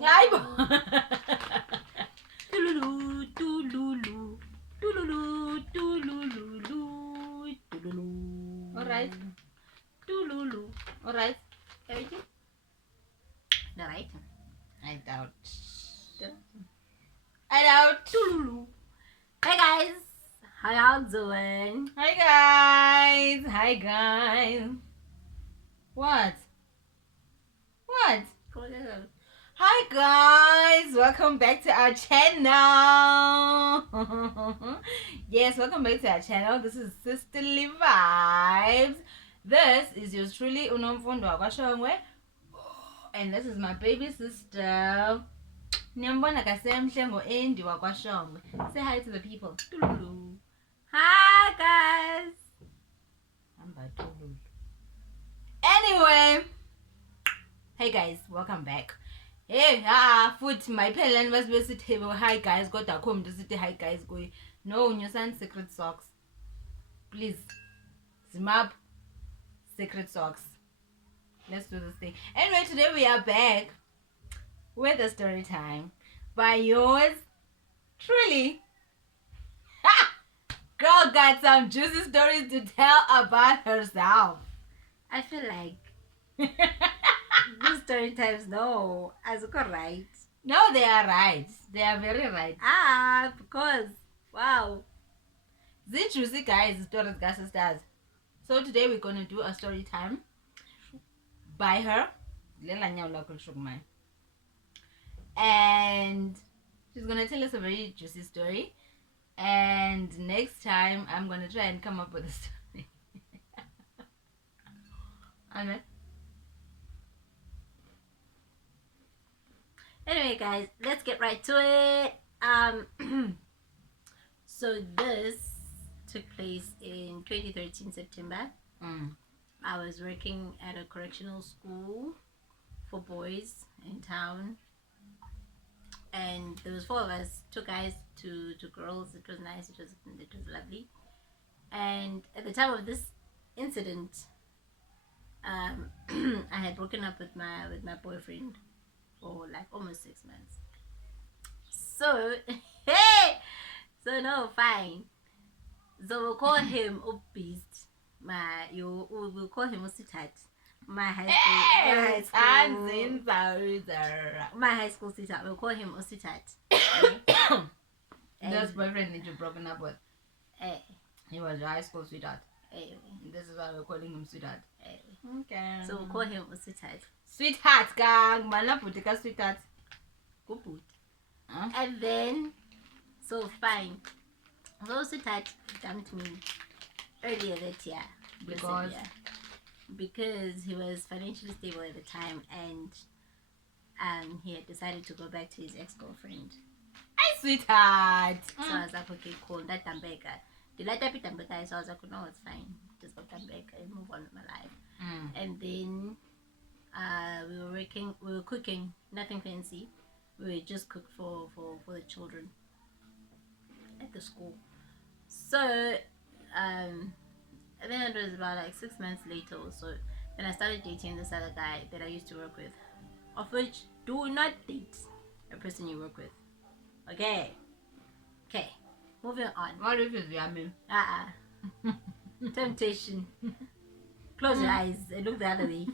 Hayi bo. Tululu, tululu, tululu, tululu, tululu. Alright. Tululu. Alright. Everything? The right? I doubt. The- I doubt. Tululu. Hey guys, how y'all doing? Hi guys. Hi guys. What? What? Hi guys, welcome back to our channel. Yes, welcome back to our channel. This is Sisterly Vibes. This is yours truly Unomfundo Wakashongwe. And this is my baby sister. Niyambona kasemhle ngo-Andy wakwashongwe. Say hi to the people. Tululu. Hi guys. Anyway, hey guys, welcome back. Hey, futhi mayiphelelani basibe sithi hi guys kodwa akho umuntu sithi hi guys kuye. No, Nyusan Secret Socks. Please, zim up Secret Socks. Let's do this thing. Anyway, today we are back with a story time by yours truly. Girl got some juicy stories to tell about herself. I feel like these story times, no, as right. No, they are right. They are very right. Because, wow. The juicy guys, stories gas sisters. So today we're gonna do a story time by her. And she's gonna tell us a very juicy story. And next time I'm gonna try and come up with a story. Okay. Anyway, guys, let's get right to it. So this took place in 2013 September. I was working at a correctional school for boys in town, and there was 4 of us, 2 guys, 2 girls. It was nice. It was lovely. And at the time of this incident, I had broken up with my boyfriend for like almost 6 months. So hey, so no, fine. So we'll call him Beast. We'll call him Usitat. My high school sweetheart. We'll call him Usitat. This boyfriend that you've broken up with. He was your high school sweetheart. This is why we're calling him sweetheart. Okay. So we'll call him Usitat. Sweetheart, gang. Malaputika sweetheart. Good boot. And then, so fine. So Usitat dumped me earlier that year. Because he was financially stable at the time, and he had decided to go back to his ex-girlfriend. Hi, sweetheart. So I was like, okay, cool. That Tambeka. So I was like, no, it's fine. Just go Tambeka and move on with my life. And then we were cooking, nothing fancy. We would just cook for the children at the school. So and then it was about like 6 months later or so, then I started dating this other guy that I used to work with. Of which, do not date a person you work with. Okay. Moving on. What if it's Yamin? Temptation. Close your eyes and look the other way.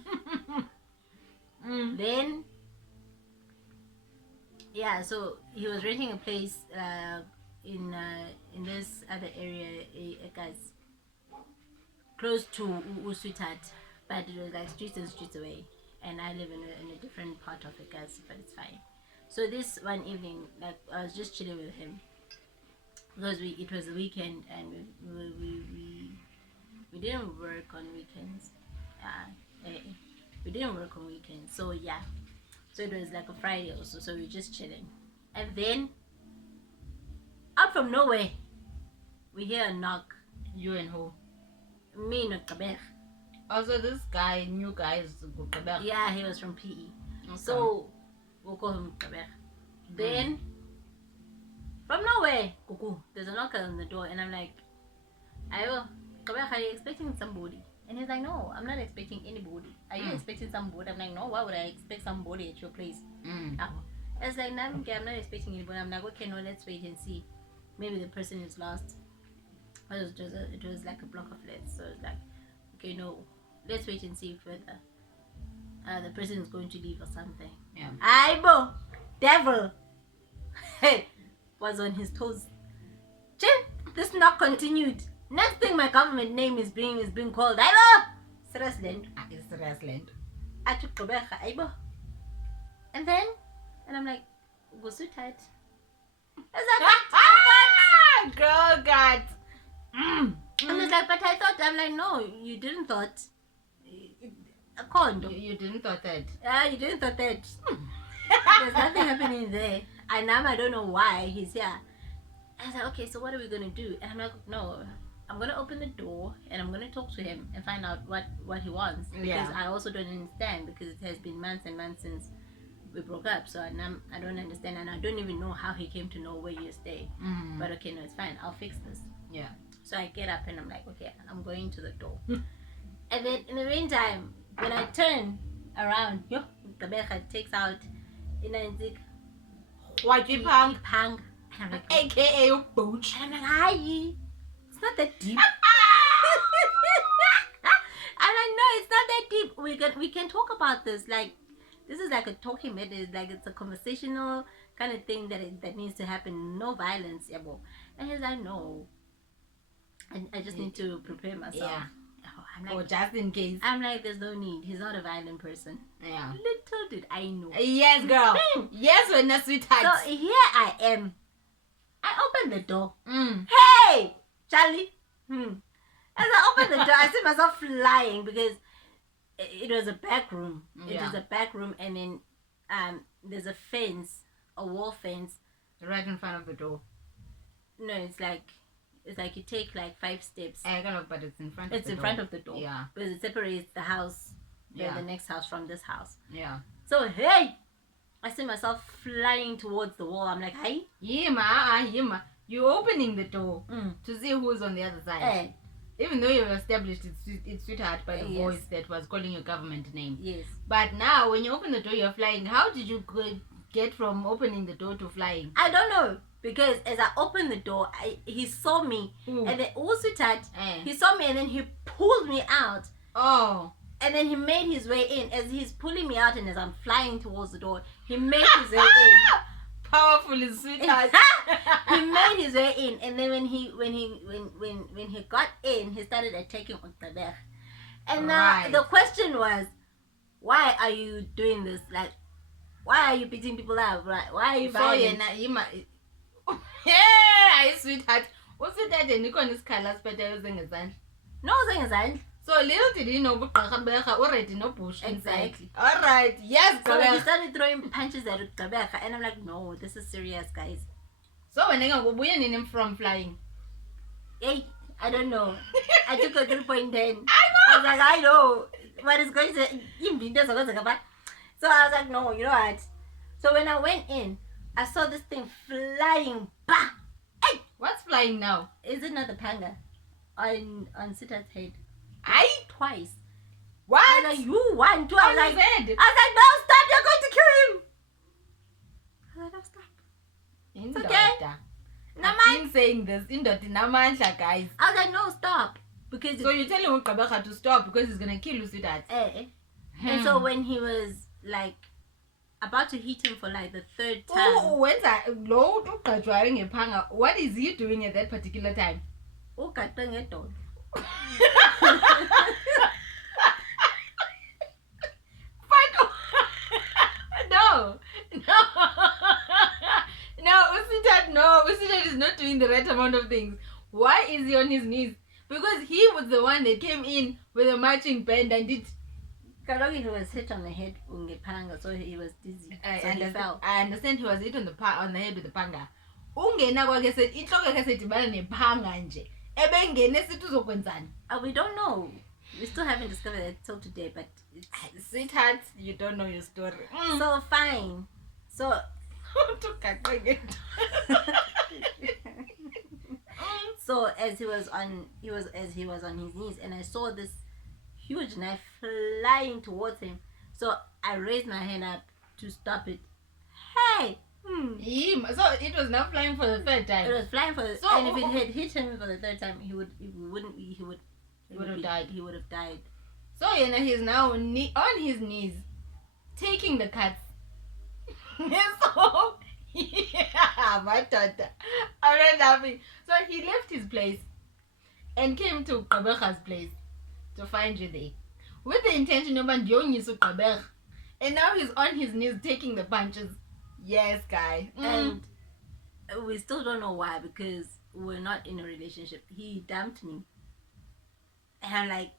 Then, yeah, so he was renting a place in this other area, guys, close to Sweetheart, but it was like streets and streets away, and I live in a different part of it, guys, but it's fine. So this one evening, like, I was just chilling with him because it was a weekend, and we didn't work on weekends. We didn't work on weekends, so yeah. So it was like a Friday also, so we were just chilling, and then out from nowhere, we hear a knock. You and who? Me and Kabeh. Also, this guy, new guy, is Kabeh. Yeah, he was from PE. Okay. So we'll call him Kabeh. Then from nowhere, Kuku, there's a knocker on the door, and I'm like, Ayo, Kabeh, are you expecting somebody? And he's like, no, I'm not expecting anybody. Are you expecting somebody? I'm like, no, why would I expect somebody at your place? I was like, nah, I'm not expecting it, but I'm like, okay, no, let's wait and see. Maybe the person is lost. It was like a block of flats, so it's like, okay, no, let's wait and see whether the person is going to leave or something. Yeah. Aibo, devil, was on his toes. This knock continued. Next thing, my government name is being called. Aibo, Srasland. It's Srasland. I took Kobecha, Aibo, and I'm like, go so tight. I was like, Girl, God. And it's like, but I thought, I'm like, no, you didn't thought. A condo. You didn't thought that. Yeah, you didn't thought that. There's nothing happening there. And now I don't know why he's here. I was like, okay, so what are we going to do? And I'm like, no, I'm going to open the door and I'm going to talk to him and find out what he wants. Because I also don't understand, because it has been months and months since we broke up. So I don't understand, and I don't even know how he came to know where you stay. Mm. But okay, no, it's fine. I'll fix this. Yeah. So I get up and I'm like, okay, I'm going to the door. And then in the meantime, when I turn around, Kabecha takes out White punk. Pang. And I'm like, AKA Booch. and I'm like, hi. It's not that deep. I'm like, no, it's not that deep. We can talk about this. Like, this is like a talking matter. Like, it's a conversational kind of thing that needs to happen. No violence, yabo. And he's like, no. And I just need to prepare myself. Yeah. Oh, I'm like, Or just in case. I'm like, there's no need. He's not a violent person. Yeah. Little did I know. Yes, girl. Yes, we're not sweetheart. So here I am. I opened the door. Mm. Hey, Charlie. As I opened the door, I see myself flying, because it was a back room. It was a back room, and then there's a fence, a wall fence, Right in front of the door. No, it's like you take like 5 steps. I don't know, but it's in front of the door. It's in front of the door. Yeah. Because it separates the house, the next house from this house. Yeah. So, hey! I see myself flying towards the wall. I'm like, hey? Yima. You're opening the door to see who's on the other side. Hey. Even though you've established it's sweetheart by the Yes. voice that was calling your government name. Yes. But now, when you open the door, you're flying. How did you get from opening the door to flying? I don't know. Because as I opened the door, he saw me. Ooh. And then, sweetheart, he saw me and then he pulled me out. Oh. And then he made his way in. As he's pulling me out and as I'm flying towards the door, he made his way in. Powerful is sweetheart. He made his way in, and then when he got in, he started attacking Oktaber. And now the question was, why are you doing this? Like, why are you beating people up? Right? Why are you violent? Yeah, sweetheart. What's it that you can colors better using a sign? No, saying. So little did you know already no push. Exactly. Alright, yes, so he started throwing punches at Oktaber, and I'm like, no, this is serious, guys. So when they go him from flying. Hey, I don't know. I took a 3.10. I know. I was like, I know what is going to. So I was like, no, you know what? So when I went in, I saw this thing flying. Bah! Hey! What's flying now? Is it not the panga? On Sita's head. Twice. What? I was like, you want to? I was like, no, stop, you're going to kill him. I was like, no, stop. It's okay. I've been saying this. Guys. I was like, no, stop. Because so you're telling Ukabaka to stop because he's gonna kill you, sweetheart. And so when he was like about to hit him for like the 3rd time. What is he doing at that particular time? No, Usitat is not doing the right amount of things. Why is he on his knees? Because he was the one that came in with a marching band and did. He was hit on the head so he was dizzy. He fell. I understand he was hit on the head with the panga. Ungena kwakhe sethi inhloko yakhe sedibana nephanga nje. Ebengene sithi uzokwenzani? We don't know. We still haven't discovered it till today, but it's... Sweetheart, you don't know your story. So fine. So so as he was on his knees, and I saw this huge knife flying towards him. So I raised my hand up to stop it. hey. So it was now flying for the third time. It was flying for the, So, and if it had hit him for the third time, he would have died. He would have died. So he's now on his knees, taking the cuts. So yeah, my daughter, I'm not laughing. So he left his place and came to Gqeberha's place to find you there, with the intention of Gqeberha. And now he's on his knees taking the punches. Yes, guy. And we still don't know why, because we're not in a relationship. He dumped me. And I'm like,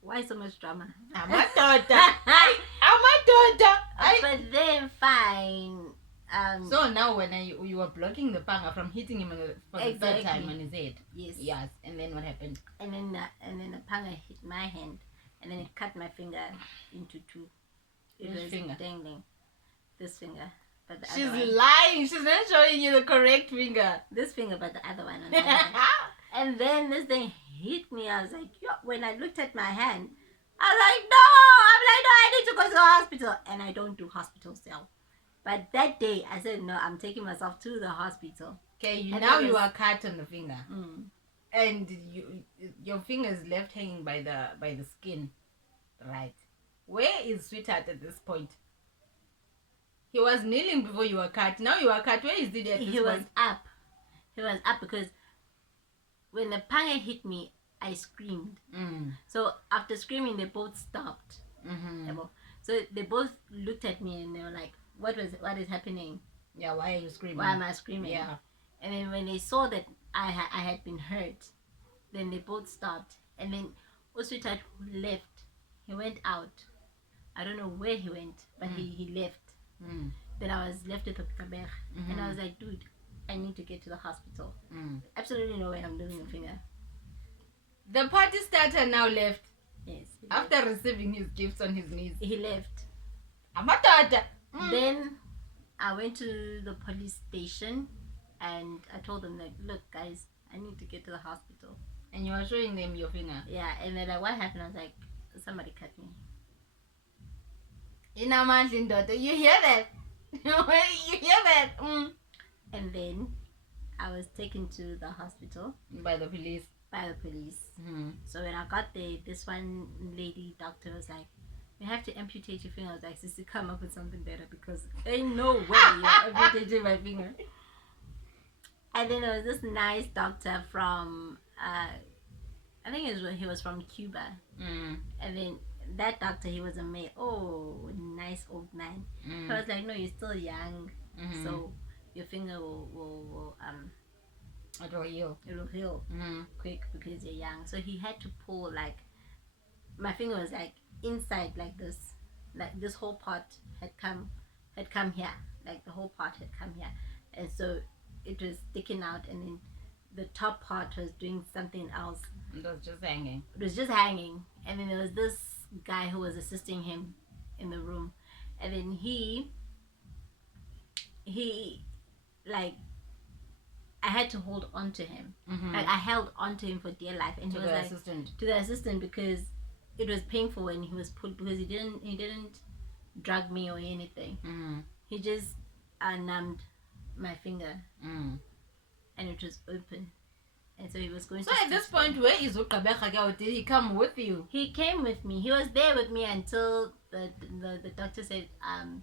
why so much drama? I'm my daughter. I'm my daughter. But then fine. So now when you were blocking the panga from hitting him for the third time on his head. Yes. And then what happened? And then the panga hit my hand, and then it cut my finger into two. Which finger? Dangling. This finger. But the She's other one. lying. She's not showing you the correct finger. This finger, but the other one. On the other hand. And then this thing hit me. I was like, yo. When I looked at my hand, I was like, no. I need to go to the hospital. And I don't do hospital still. But that day, I said, no, I'm taking myself to the hospital. Okay, you are cut on the finger. And your finger is left hanging by the skin. Right. Where is Sweetheart at this point? He was kneeling before you were cut. Now you are cut. Where is he at this point? He was up. He was up because when the panga hit me, I screamed. So after screaming, they both stopped. So they both looked at me and they were like, what is happening? Yeah, why are you screaming? Why am I screaming? Yeah. And then when they saw that I had been hurt, then they both stopped. And then Sweetheart left. He went out. I don't know where he went, but he left. Then I was left with Gqeberha. And I was like, dude, I need to get to the hospital. Absolutely no way I'm losing a finger. The party starter now left. Yes. After receiving his gifts on his knees. He left. I'm a daughter. Then I went to the police station and I told them, like, look guys, I need to get to the hospital. And you were showing them your finger. Yeah, and they're like, what happened? I was like, somebody cut me. In a man's daughter, you hear that? You hear that? And then I was taken to the hospital by the police. So when I got there, this one lady doctor was like, you have to amputate your finger. I was like, sister, come up with something better, because ain't no way you're amputating my finger. And then there was this nice doctor from I think he was from Cuba. And then that doctor, he was a male. Oh, nice old man. I was like, no, you're still young, so your finger will it will heal. It will heal quick because you're young. So he had to pull, like, my finger was like inside like this whole part had come here, like the whole part had come here, and so it was sticking out, and then the top part was doing something else. It was just hanging. And then there was this guy who was assisting him in the room, and then he like, I had to hold on to him. Like, I held on to him for dear life, and he was like to the assistant, because it was painful when he was pulled, because he didn't drug me or anything. He just numbed my finger, and it was open, and so he was going. So at this point, where is Gqeberha? Did he come with you? He came with me. He was there with me until the doctor said, I'm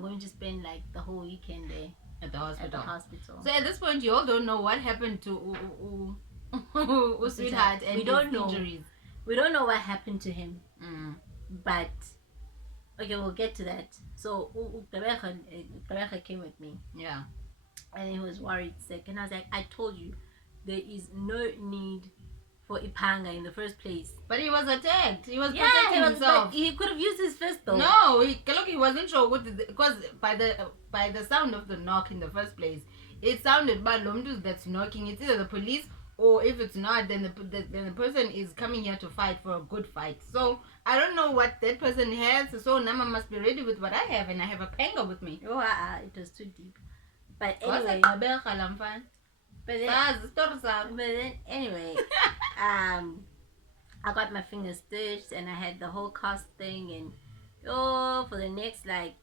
going to spend like the whole weekend there at the hospital. So at this point, you all don't know what happened to Sweetheart, and we don't know. Injuries. We don't know what happened to him, but okay, we'll get to that. So Gqeberha came with me. Yeah. And he was worried sick, and I was like, I told you, there is no need for Ipanga in the first place. But he was attacked. He was protecting himself. He could have used his fist though. No, he wasn't sure what, because by the sound of the knock in the first place, it sounded bad. Lomdu that's knocking. It's either the police, or if it's not, then the person is coming here to fight for a good fight. So I don't know what that person has. So Nama must be ready with what I have, and I have a panga with me. Oh, it was too deep. But anyway, I got my fingers stitched, and I had the whole cast thing, and for the next like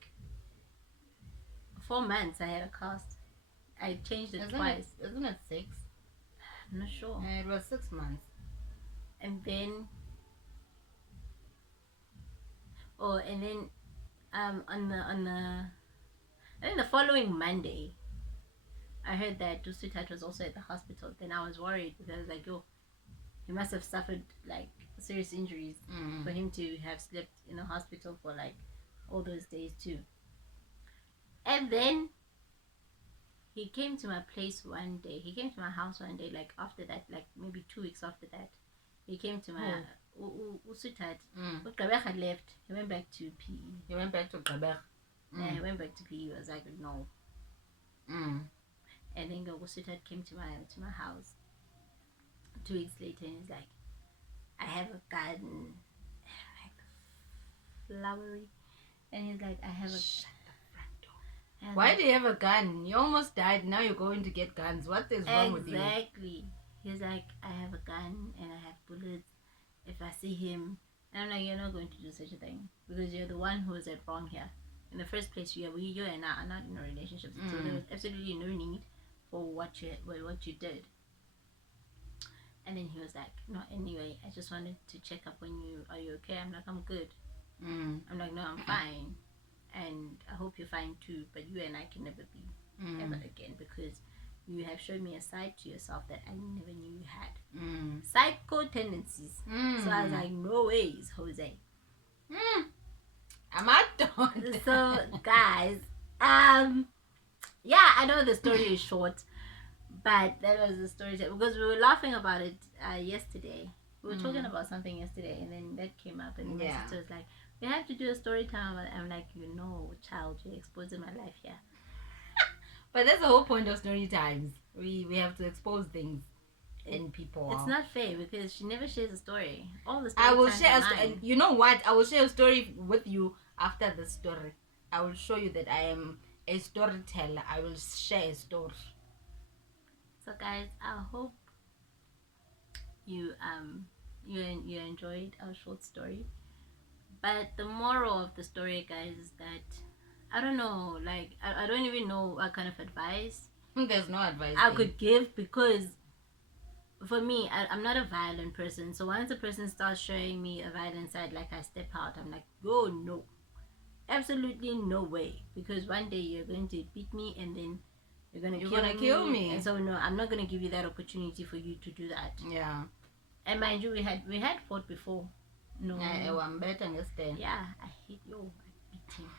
4 months I had a cast. I changed it twice. Isn't it 6? I'm not sure. It was 6 months. And then on the following Monday, I heard that Tusutat was also at the hospital. Then I was worried because I was like, yo, he must have suffered like serious injuries for him to have slept in a hospital for like all those days too. And then he came to my place one day. He came to my house one day, like after that, like maybe 2 weeks after that. He came to my Usutat. Gqeberha had left. He went back to PE. He went back to Gqeberha. Yeah, he went back to PE. He was like, no. And then Usutat came to my house 2 weeks later, and he's like, I have a garden. Like flowery. And he's like, I have a... Shut the front door. Why do you have a gun? You almost died. Now you're going to get guns. What is wrong with you? Exactly. He's like, I have a gun and I have bullets. If I see him, and I'm like, you're not going to do such a thing because you're the one who is at wrong here. In the first place, you and I are not in a relationship, so there was absolutely no need for what you did. And then he was like, no, anyway, I just wanted to check up on you. Are you okay? I'm like, I'm good. I'm like, no, I'm fine. And I hope you're fine too, but you and I can never be ever again because you have shown me a side to yourself that I never knew you had. Psycho tendencies. So I was like, no ways, Jose. I'm out done. So, guys, yeah, I know the story is short, but that was the story because we were laughing about it yesterday. We were talking about something yesterday, and then that came up, and my sister was like, we have to do a story time. I'm like, child, you're exposing my life here. But that's the whole point of story times. We have to expose things in people. It's not fair because she never shares a story. All the story I will times share. are mine. You know what? I will share a story with you after the story. I will show you that I am a storyteller. I will share a story. So, guys, I hope you enjoyed our short story. But the moral of the story, guys, is that I don't know, like I don't even know what kind of advice There's no advice I could give because for me, I'm not a violent person. So once a person starts showing me a violent side, like I step out, I'm like, oh no, absolutely no way, because one day you're going to beat me and then you're gonna kill me. And so no, I'm not gonna give you that opportunity for you to do that. Yeah. And mind you, we had fought before. No. I'm better understand. Yeah, I hate you. I beat him.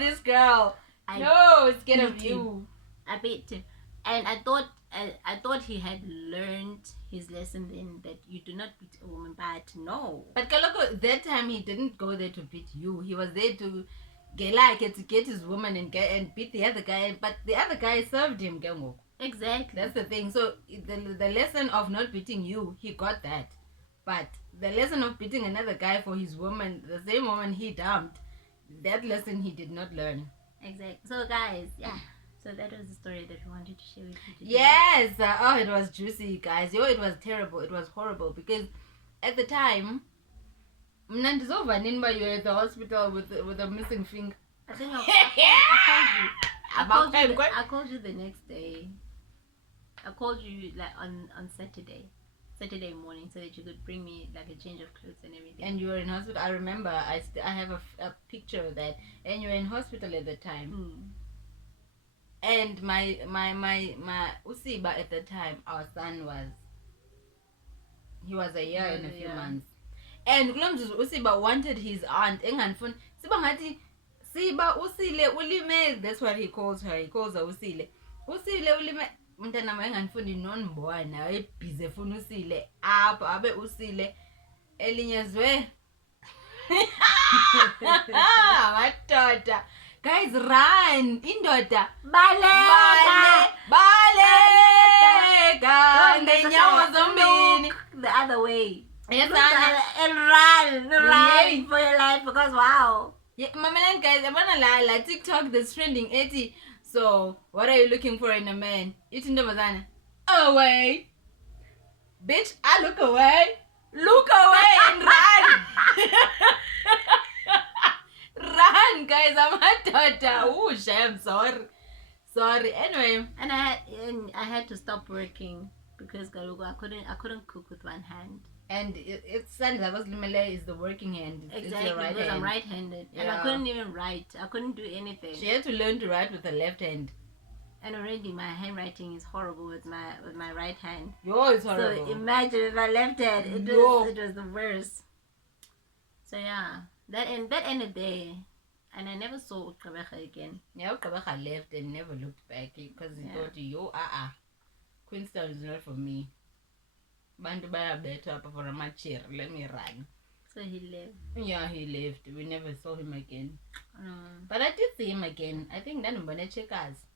This girl. It's scared of you. I beat him, and I thought he had learned his lesson then that you do not beat a woman, but no. But Kaloko, that time he didn't go there to beat you. He was there to get his woman and beat the other guy. But the other guy served him. Exactly. That's the thing. So the lesson of not beating you, he got that. But the lesson of beating another guy for his woman, the same woman he dumped, that lesson he did not learn. Exactly. So guys, yeah. So that was the story that we wanted to share with you today. Yes. It was juicy, guys. It was terrible. It was horrible because at the time, Mnandizova Ninba, you were at the hospital with a missing finger. I think I called you the next day. I called you like on Saturday morning, so that you could bring me like a change of clothes and everything. And you were in hospital. I remember. I have a picture of that. And you were in hospital at the time. And my Usiba at the time, our son he was a year and a few months. And Usiba wanted his aunt. Siba Usile Ulime. That's what he calls her. He calls her Usile. Usile Ulime. Mntana mayengandifuni nonibona ebhize funa Usile apha abe Usile elinyezwe. Madoda. Guys, run! Indoda. Baleka! Ngenyawo zombini. The other way. Yes, and run for your life because wow. Yeah, Mama, guys, I'm gonna lie. TikTok, there's trending 80. So, what are you looking for in a man? Away. Bitch, I look away. Look away and run. run, guys. I'm a daughter. Oh, shame. Sorry. Anyway. And I had to stop working because I couldn't cook with one hand. And it's Sandra was Limele is the working hand. Exactly, right because hand. I'm right-handed. Yeah. And I couldn't even write. I couldn't do anything. She had to learn to write with the left hand. And already my handwriting is horrible with my right hand. Yours is horrible. So imagine with my left hand, it was the worst. So yeah, that ended there. And I never saw Uqabecha again. Yeah, Uqabecha left and never looked back because he thought, Queenstown is not for me. Bantu baya better up for a match here. Let me run. So he left. Yeah, he left. We never saw him again. But I did see him again. I think then when I check us,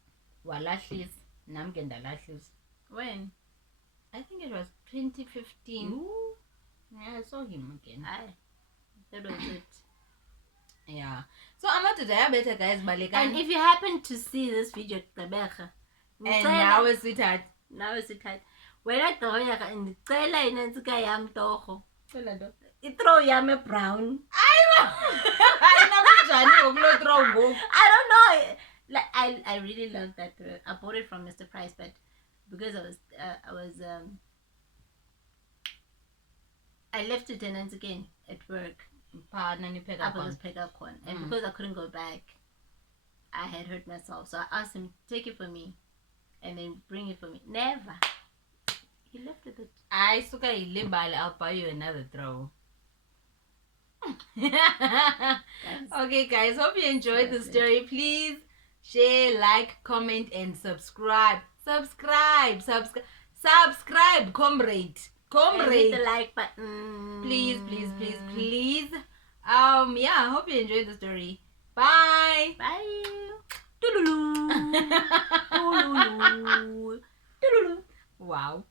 walashis, namgenda lashis. When? I think it was 2015. Ooh. Yeah, I saw him again. That was it. Yeah. So I'm not today better guys, Balika. And if you happen to see this video, Uqabecha, and now it's sweetheart. Wena Toya ndicela inentsika yam torho. Ithrow yam brown. I don't know. Like I really love that. I bought it from Mr. Price, but because I left it in again at work. And because I couldn't go back, I had hurt myself. So I asked him, take it for me and then bring it for me. Never. He left with it. I'll buy you another throw. Okay guys, hope you enjoyed the story. Please share, like, comment and subscribe, comrade. Hit the like button. Please. Yeah, hope you enjoyed the story. Bye. Wow.